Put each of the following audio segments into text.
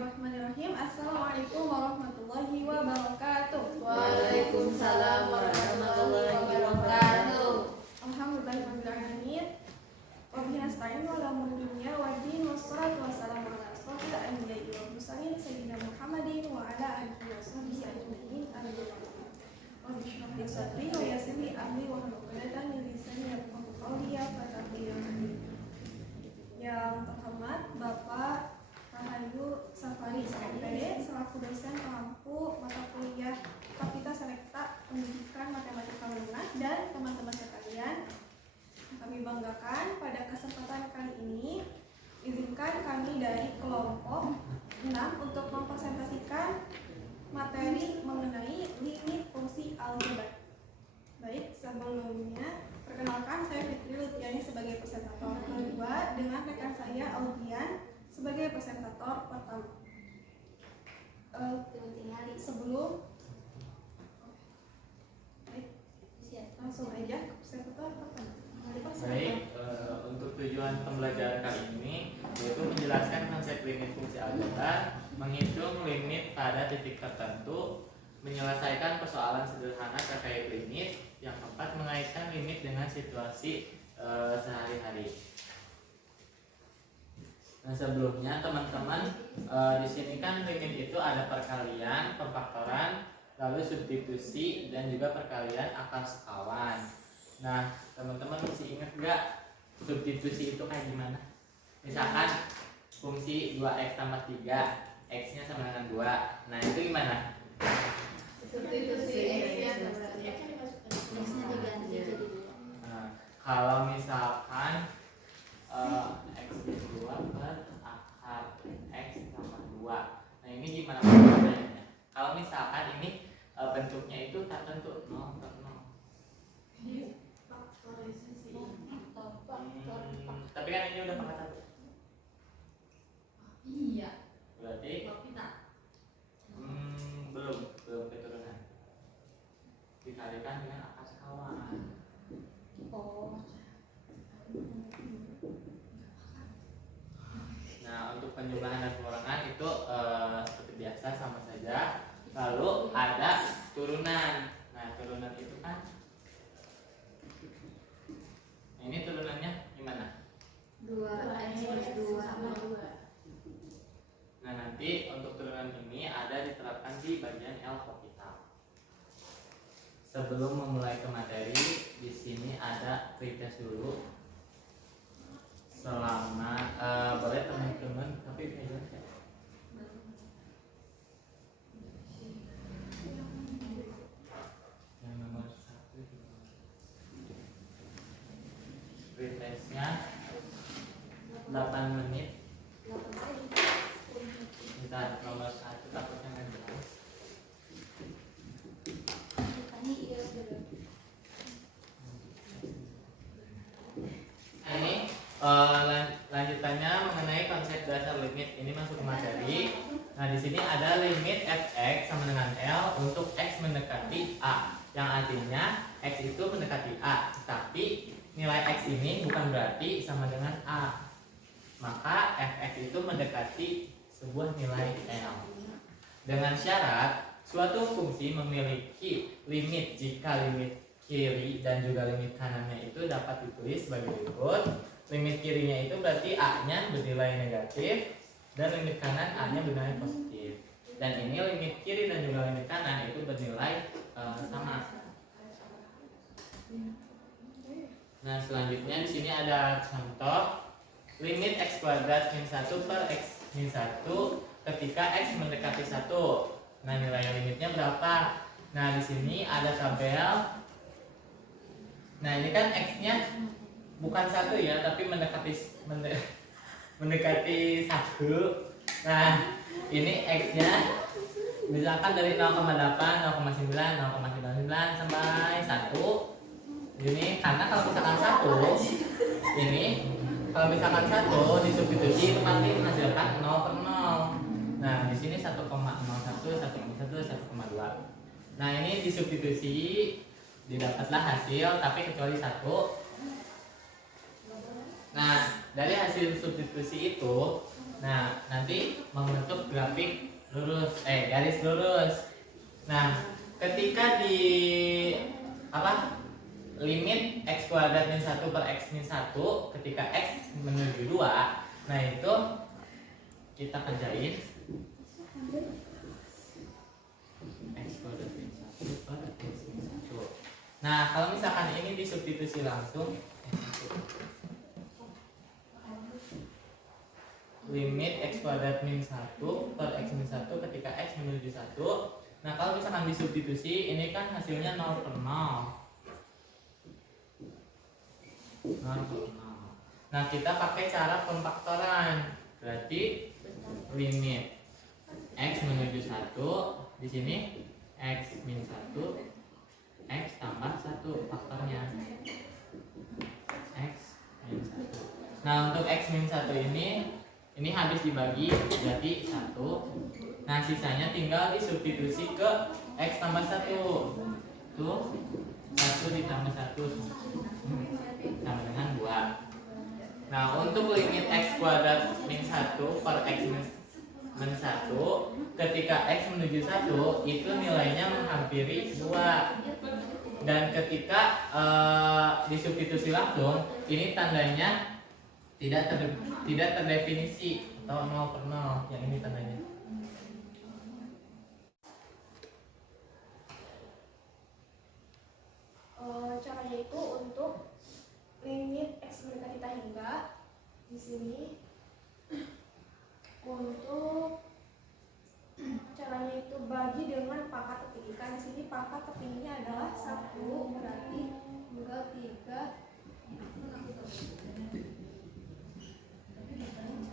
Bismillahirrahmanirrahim. Assalamualaikum warahmatullahi wabarakatuh. Waalaikumsalam warahmatullahi wabarakatuh. Alhamdulillahirrahmanirrahim. Wabihi nasta'in wa ala umuri dunya waddin wassalatu wassalamu ala asyrofil anbiya'i wal mursalin sayyidina Muhammadin wa ala alihi wa sahbihi ajma'in. Rabbi shrah li sadri wa yassir li amri wa hlul 'uqdatam min lisani yafqahu qawli. Yang terhormat Bapak Rahayu Safari SMPD selaku dosen pengampu mata kuliah Kapita Selekta Pendidikan Matematika Menengah dan teman-teman sekalian, kami banggakan pada kesempatan kali ini izinkan kami dari kelompok 6 untuk mempresentasikan materi mengenai limit fungsi aljabar. Baik, sebelumnya perkenalkan saya Fitri Lutfiani sebagai presentator kedua dengan rekan saya Aldian sebagai presentator pertama. Sebelum langsung aja ke presentator pertama. Baik, untuk tujuan pembelajaran kali ini yaitu menjelaskan konsep limit fungsi aljabar, menghitung limit pada titik tertentu, menyelesaikan persoalan sederhana terkait limit, yang keempat mengaitkan limit dengan situasi sehari-hari. Nah, sebelumnya teman-teman, di sini kan limit itu ada perkalian, pemfaktoran, lalu substitusi dan juga perkalian akar sekawan. Nah, teman-teman masih ingat nggak substitusi itu kayak gimana? Misalkan fungsi 2x tambah 3, x-nya sama dengan 2. Nah, itu gimana? Substitusi x-nya berarti x-nya diganti jadi 2. Nah, kalau misalkan x itu 2 per akar x tambah 2. Nah, ini gimana pembahasannya? Kalau misalkan ini bentuknya itu tak tentu 0 per 0. Tapi kan ini udah pangkat 1. Iya. Berarti belum keturunan. Dikalikan dengan akar sekawan. Nah, untuk penjumlahan dan pengurangan itu seperti biasa sama saja. Lalu ada turunan. Nah, turunan itu kan ini turunannya gimana? 2x plus 2 sama 2. Nah, nanti untuk turunan ini ada diterapkan di bagian L kapital. Sebelum memulai ke materi, di sini ada pretest dulu. Selama boleh teman-teman, tapi kayaknya yang nomor 1 pretestnya 8 menit. Kita nomor 1 takutnya nggak jelas. Ini lanjutannya mengenai konsep dasar limit. Ini masuk ke materi. Nah, di sini ada limit fx sama dengan L untuk x mendekati A, yang artinya x itu mendekati A, tapi nilai x ini bukan berarti sama dengan A. Maka fx itu mendekati sebuah nilai L. Dengan syarat suatu fungsi memiliki limit jika limit kiri dan juga limit kanannya itu dapat ditulis sebagai berikut. Limit kirinya itu berarti A-nya bernilai negatif dan limit kanan A-nya bernilai positif. Dan ini limit kiri dan juga limit kanan itu bernilai sama. Nah, selanjutnya di sini ada contoh limit x kuadrat min 1 per x min 1 ketika x mendekati 1. Nah, nilai limitnya berapa? Nah, di sini ada tabel. Nah, ini kan x-nya bukan 1 ya, tapi mendekati 1. Nah, ini x-nya misalkan dari 0,8, 0,9, 0,99 sampai 1. Ini karena kalau misalkan 1 ini kalau misalkan 1 disubstitusi itu pasti menghasilkan 0 per 0. Nah, di sini 1,01, 1,1, 1,2. Nah, ini disubstitusi didapatlah hasil tapi kecuali 1. Nah, dari hasil substitusi itu Nah, nanti membentuk grafik lurus, garis lurus. Nah, ketika di limit x kuadrat min 1 per x min 1 ketika x menuju 2, nah itu kita kerjain x kuadrat min 1 per x min 1. Nah, kalau misalkan ini disubstitusi langsung limit x kuadrat min 1 per x min 1 ketika x menuju 1. Nah, kalau misalkan disubstitusi ini kan hasilnya 0 per 0. Nah, kita pakai cara pemfaktoran. Berarti limit x menuju 1 di sini x min 1 x tambah 1 faktornya x min 1. Nah, untuk x min 1 ini habis dibagi berarti 1. Nah, sisanya tinggal disubstitusi ke x tambah 1. Tuh 1 ditambah 1 sama dengan 2. Nah, untuk limit x kuadrat min 1 per x min 1 ketika x menuju 1 itu nilainya menghampiri 2. Dan ketika disubstitusi langsung ini tandanya tidak terdefinisi atau 0 per 0. Yang ini tandanya. Caranya itu untuk limit x mendekati tak hingga di sini. Untuk caranya itu bagi dengan pangkat tertinggi. Di sini pangkat tertingginya adalah 1, berarti tinggal 3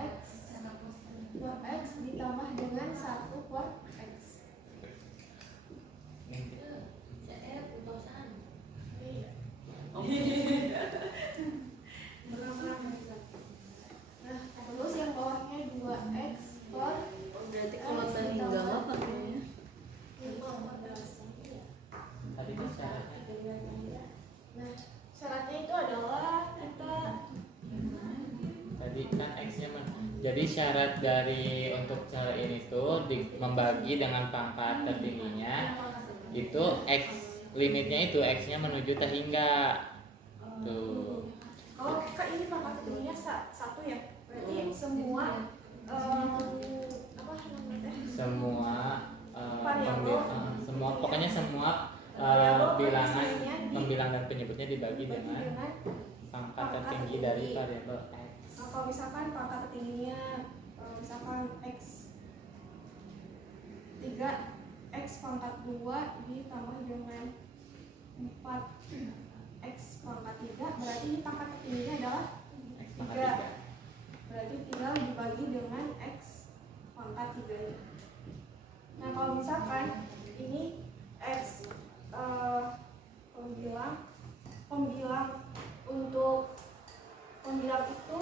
x per x ditambah dengan 1 per x. Nah, terus yang bawahnya 2x per Berarti kalau tadi enggak apa pakainya? Tadi kan syaratnya. Nah, syaratnya itu adalah kita Tadi kan x-nya jadi syarat dari untuk cara ini tuh membagi dengan pangkat tertingginya itu x limitnya itu x-nya menuju tak hingga. Tuh. kalau ini pangkat tertingginya 1 ya, berarti semua apa namanya? Semua Variabel. semua pokoknya semua bilangan pembilang dan penyebutnya dibagi dengan pangkat tertinggi dari variabel x. Kalau misalkan pangkat tertingginya misalkan x 3 x pangkat 2 ditambah dengan 4 x pangkat 3, berarti ini pangkat tertingginya adalah X pangkat 3. Berarti tinggal dibagi dengan x pangkat 3. Nah, kalau misalkan ini x pembilang untuk pembilang itu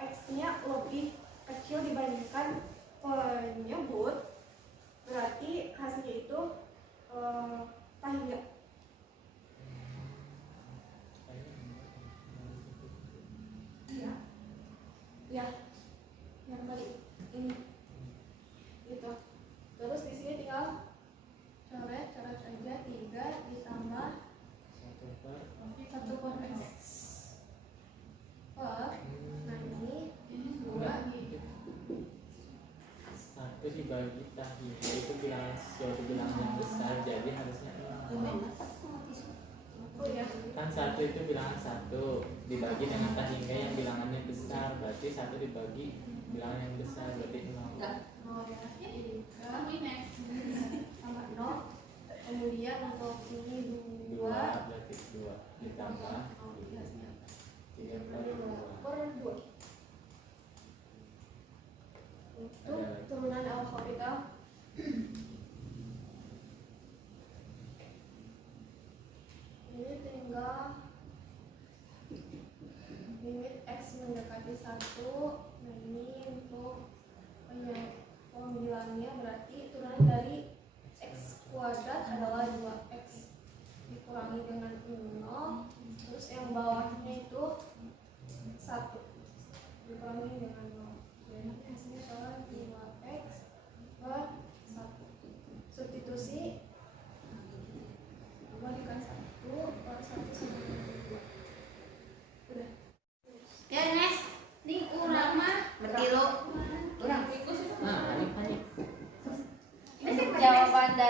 x-nya lebih kecil dibandingkan penyebut, berarti hasilnya itu tak hingga. Ya, yang tadi ini itu. Terus di sini tinggal coret aja 3 ditambah 1 per x per, nah ini 2 1 dibagi tak hingga itu bilangan suatu bilangan yang besar, jadi harusnya oh ya, kan 1 itu bilangan 1 dibagi dengan tak hingga yang bilangannya besar, berarti 1 dibagi bilangan yang besar berarti 0. 0 ya, 3 tambah 0. Kemudian untuk ini 2 berarti 2 ditambah 3 per 2. untuk turunan alfabetal. Ini tinggal limit x mendekati 1. Nah, ini untuk pembilangnya berarti turunan dari x kuadrat adalah 2x dikurangi dengan 0. Terus yang bawahnya itu 1 dikurangi dengan 0. Jadi hasilnya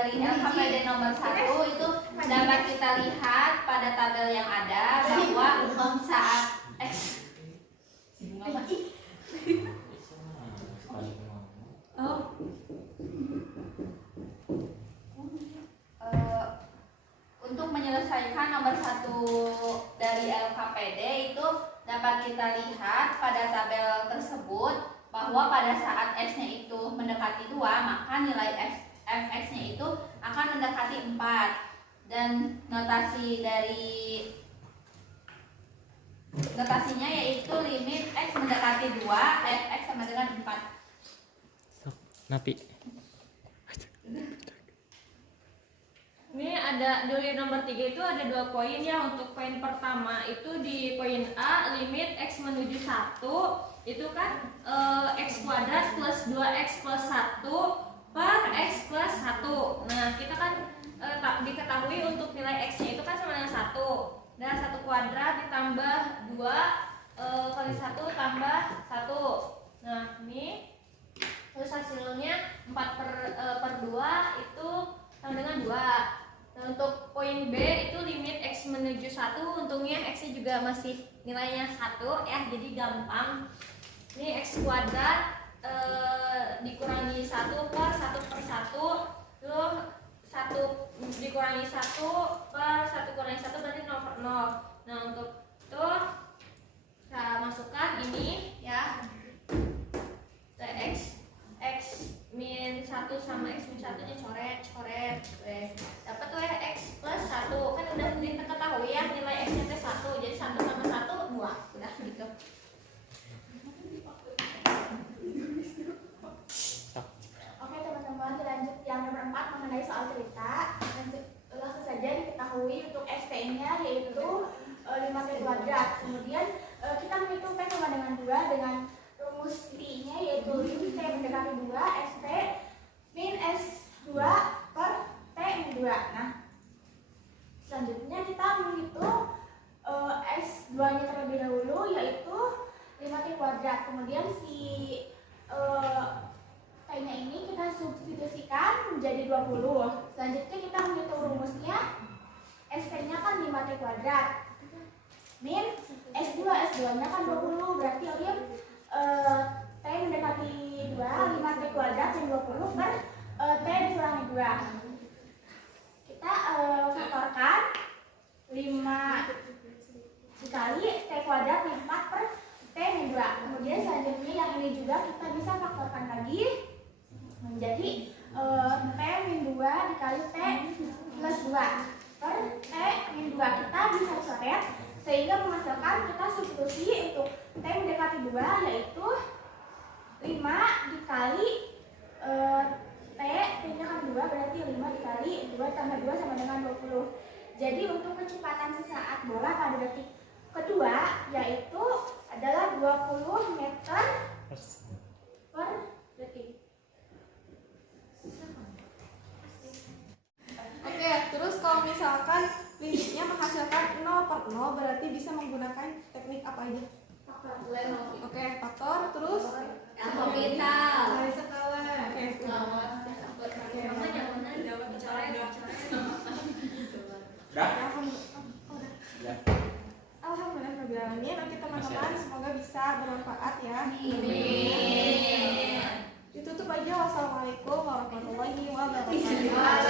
dari LKPD nomor 1 itu dapat kita lihat pada tabel yang ada bahwa saat X untuk menyelesaikan nomor 1 dari LKPD itu dapat kita lihat pada tabel tersebut bahwa pada saat X-nya itu mendekati 2, maka nilai fx-nya itu akan mendekati 4. Dan notasinya yaitu limit X mendekati 2, fx sama dengan 4. Napi. Ini ada dari nomor 3 itu ada 2 poin ya. Untuk poin pertama itu di poin A, limit X menuju 1 itu kan X kuadrat plus 2X plus 1 per X plus 1. Nah kita kan diketahui untuk nilai X nya itu kan sama dengan 1. Dan 1 kuadrat ditambah 2 kali 1 tambah 1. Nah ini terus hasilnya 4 per 2 itu sama dengan 2. Nah, untuk poin B itu limit X menuju 1, untungnya X nya juga masih nilainya 1 ya, jadi gampang. Ini X kuadrat dikurangi 1 per 1 per 1, terus 1 dikurangi 1 per 1 kurangi 1 berarti 0 per 0. Nah untuk itu kita masukkan ini ya, X min 1 sama X min 1 nya coret. Dapat tuh ya X plus 1, kan udah diketahui ya nilai X nya 1, jadi 1 tambah 1 2, udah gitu. Oke teman-teman, lanjut yang nomor 4 mengenai soal cerita. Langsung saja diketahui untuk ST-nya yaitu 5P kuadrat. Kemudian kita menghitung P sama dengan 2 dengan rumus P-nya yaitu limit T mendekati 2 ST min S2 per T min 2. Nah, selanjutnya kita menghitung S2-nya terlebih dahulu yaitu 5T kuadrat. Kemudian si T-nya ini kita substitusikan menjadi 20. Selanjutnya kita menghitung rumusnya. ST-nya kan 5T kuadrat min S2-nya kan 20, berarti akhir T mendekati 2, 5T kuadrat min 20 per T dikurangi 2. Kita faktorkan 5 dikali T kuadrat min 4 per T min 2. Kemudian selanjutnya yang ini juga kita bisa faktorkan lagi menjadi T min 2 dikali T plus 2 per T min 2. Kita bisa coret sehingga menghasilkan kita substitusi untuk T mendekati 2 yaitu 5 dikali T-nya kan 2 berarti 5 dikali 2 tambah 2 sama dengan 20. Jadi untuk kecepatan sesaat bola pada detik kedua yaitu adalah 20 meter per detik. Oke, terus kalau misalkan limitnya menghasilkan 0 per 0 berarti bisa menggunakan teknik apa aja? Oke, faktor terus Alfabetal. dari skala. Oke, Sama jangan jawab dicoret. Alhamdulillah rabbil alamin. Oke teman-teman, semoga bisa bermanfaat ya. Amin. Ditutup aja. Wassalamualaikum warahmatullahi wabarakatuh. Waalaikumsalam.